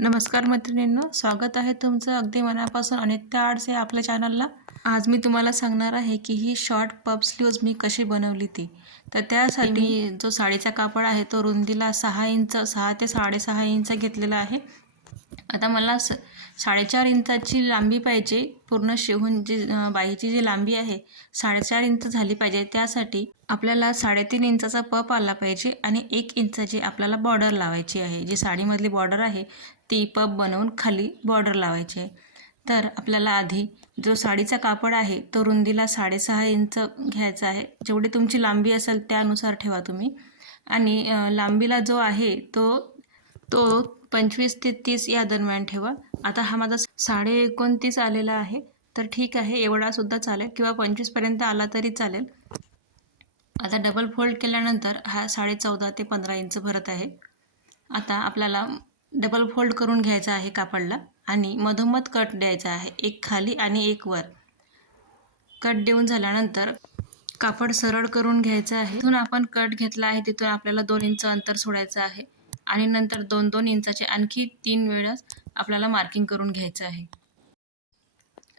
नमस्कार मैत्रिणींनो, स्वागत आहे तुमचं अगदी मनापासून अनित्या आर्ट्स या आपल्या चॅनलला। आज मी तुम्हाला सांगणार आहे की ही शॉर्ट पफ स्लीव्ज मी कशी बनवली ती। तर त्यासाठी मी जो साडीचा कापड आहे तो रुंदीला 6 इंच 6 ते 6.5 इंच घेतलेला आहे। आता मला 4.5 इंचाची लांबी पाहिजे। पूर्ण शिवून जी बाहीची जी लांबी आहे 4.5 इंच झाली पाहिजे। त्यासाठी आपल्याला 3.5 इंचाचा पफ आला पाहिजे आणि 1 इंचाची आपल्याला बॉर्डर लावायची आहे। जी साडीमधली बॉर्डर आहे ती पफ बनवून खाली बॉर्डर लावायची आहे। तर आपल्याला आधी जो साडीचा कापड आहे तो रुंदीला 6.5 इंच घ्यायचा आहे। जेवढी तुमची लांबी असेल त्यानुसार ठेवा तुम्ही। आणि लांबीला जो आहे तो 25 ते 30 या दरम्यान ठेवा। आता हा माझा 29.5 आलेला आहे, तर ठीक आहे, एवढा सुद्धा चालेल किंवा 25 पर्यंत आला तरी चालेल। आता डबल फोल्ड केल्यानंतर हा 14.5 ते 15 इंच भरत आहे। आता आपल्याला डबल फोल्ड करून घ्यायचा आहे कापडला आणि मधोमध कट द्यायचा आहे, एक खाली आणि एक वर। कट देऊन झाल्यानंतर कापड सरळ करून घ्यायचं आहे। तिथून आपण कट घेतला आहे तिथून आपल्याला 2 इंच अंतर सोडायचं आहे आणि नंतर 2-2 इंचाचे आणखी 3 वेळेस आपल्याला मार्किंग करून घ्यायचं आहे।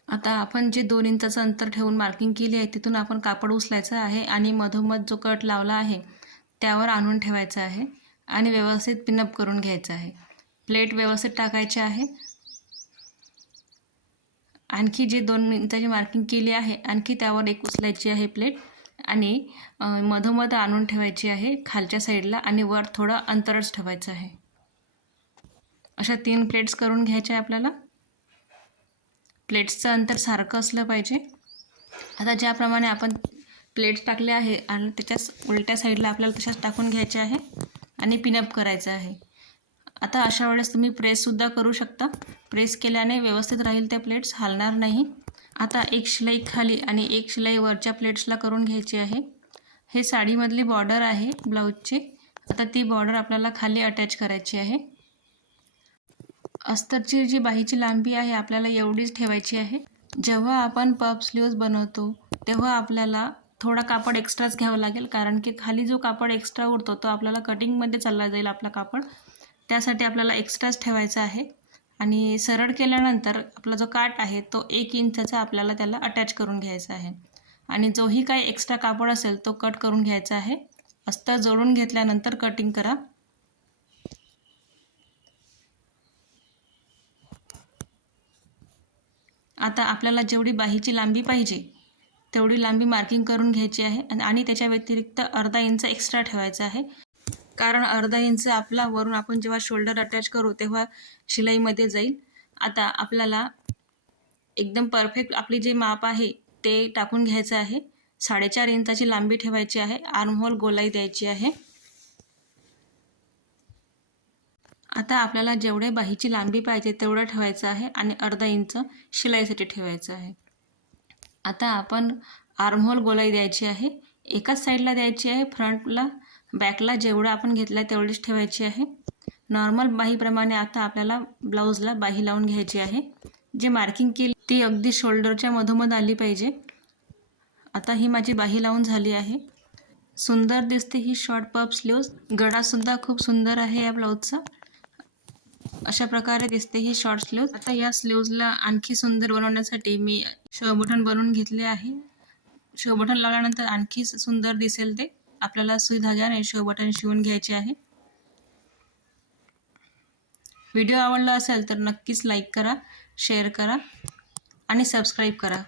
आता आपण जे 2 इंचाचं अंतर ठेवून मार्किंग केली आहे तिथून आपण कापड उचलायचं आहे आणि मधोमध जो कट लावला आहे त्यावर आणून ठेवायचं आहे आणि व्यवस्थित पिनअप करून घ्यायचं आहे। प्लेट व्यवस्थित टाकायची आहे। आणखी जे 2 इंचाची मार्किंग केली आहे आणखी त्यावर एक उचलायची आहे प्लेट आणि मधोमध आणून ठेवायची आहे खालच्या साईडला आणि वर थोडं अंतरच ठेवायचं आहे। अशा 3 प्लेट्स करून घ्यायच्या आहे आपल्याला। प्लेट्सचं अंतर सारखं असलं पाहिजे। आता ज्याप्रमाणे आपण प्लेट्स टाकले आहे आणि त्याच्याच उलट्या साईडला आपल्याला तशाच टाकून घ्यायचे आहे आणि पिनअप करायचं आहे। आता अशा वेळेस तुम्ही प्रेससुद्धा करू शकता। प्रेस केल्याने व्यवस्थित राहील त्या प्लेट्स, हलणार नाही। आता एक शिलाई खाली आणि एक शिलाई वरच्या प्लेट्सला करून घ्यायची आहे। हे साडीमधली बॉर्डर आहे ब्लाऊजची। आता ती बॉर्डर आपल्याला खाली अटॅच करायची आहे। अस्तरची जी बाहीची लांबी आहे आपल्याला एवढीच ठेवायची आहे। जेव्हा आपण पफ स्लीव्ज बनवतो तेव्हा आपल्याला थोडा कापड एक्स्ट्राच घ्यावं लागेल, कारण की खाली जो कापड एक्स्ट्रा उरतो तो आपल्याला कटिंगमध्ये चालला जाईल आपला कापड। त्यासाठी आपल्याला एक्स्ट्राच ठेवायचा आहे आणि सरळ केल्यानंतर आपला जो काठ आहे तो 1 इंचाचा आपल्याला त्याला अटॅच करून घ्यायचा आहे आणि जोही काही एक्स्ट्रा कापड असेल तो कट करून घ्यायचा आहे। अस्तर जोडून घेतल्यानंतर कटिंग करा। आता आपल्याला जेवढी बाहीची लांबी पाहिजे तेवढी लांबी मार्किंग करून घ्यायची आहे आणि त्याच्या व्यतिरिक्त अर्धा इंच एक्स्ट्रा ठेवायचा आहे, कारण अर्धा इंच आपला वरून आपण जेव्हा शोल्डर अटॅच करू तेव्हा शिलाईमध्ये जाईल। आता आपल्याला एकदम परफेक्ट आपली जे माप आहे ते टाकून घ्यायचं आहे। 4.5 इंचाची लांबी ठेवायची आहे। आर्महोल गोलाई द्यायची आहे। आता आपल्याला जेवढे बाहीची लांबी पाहिजे तेवढं ठेवायचं आहे आणि अर्धा इंच शिलाईसाठी ठेवायचं आहे। आता आपण आर्महोल गोलाई द्यायची आहे। एकाच साईडला द्यायची आहे, फ्रंटला बॅकला जेवढं आपण घेतलं तेवढीच ठेवायची आहे। नॉर्मल बाहीप्रमाणे आता आपल्याला ब्लाऊजला बाही लावून घ्यायची आहे। जी मार्किंग केली ती अगदी शोल्डरच्या मधोमध आली पाहिजे। आता ही माझी बाही लावून झाली आहे। सुंदर दिसते ही शॉर्ट पफ स्लीव्ज। गळासुद्धा खूप सुंदर आहे या ब्लाऊजचा। अशा प्रकारे दिसते ही शॉर्ट स्लीव्ज। आता या स्लीव्जला आणखी सुंदर बनवण्यासाठी मी शो बटन बनवून घेतले आहे। शो बटन लावल्यानंतर आणखी सुंदर दिसेल ते। आपल्याला सुई धाग्याने शो बटन शिवून घ्यायचे आहे। व्हिडिओ आवडला असेल तर नक्कीच लाईक करा, शेअर करा आणि सबस्क्राईब करा।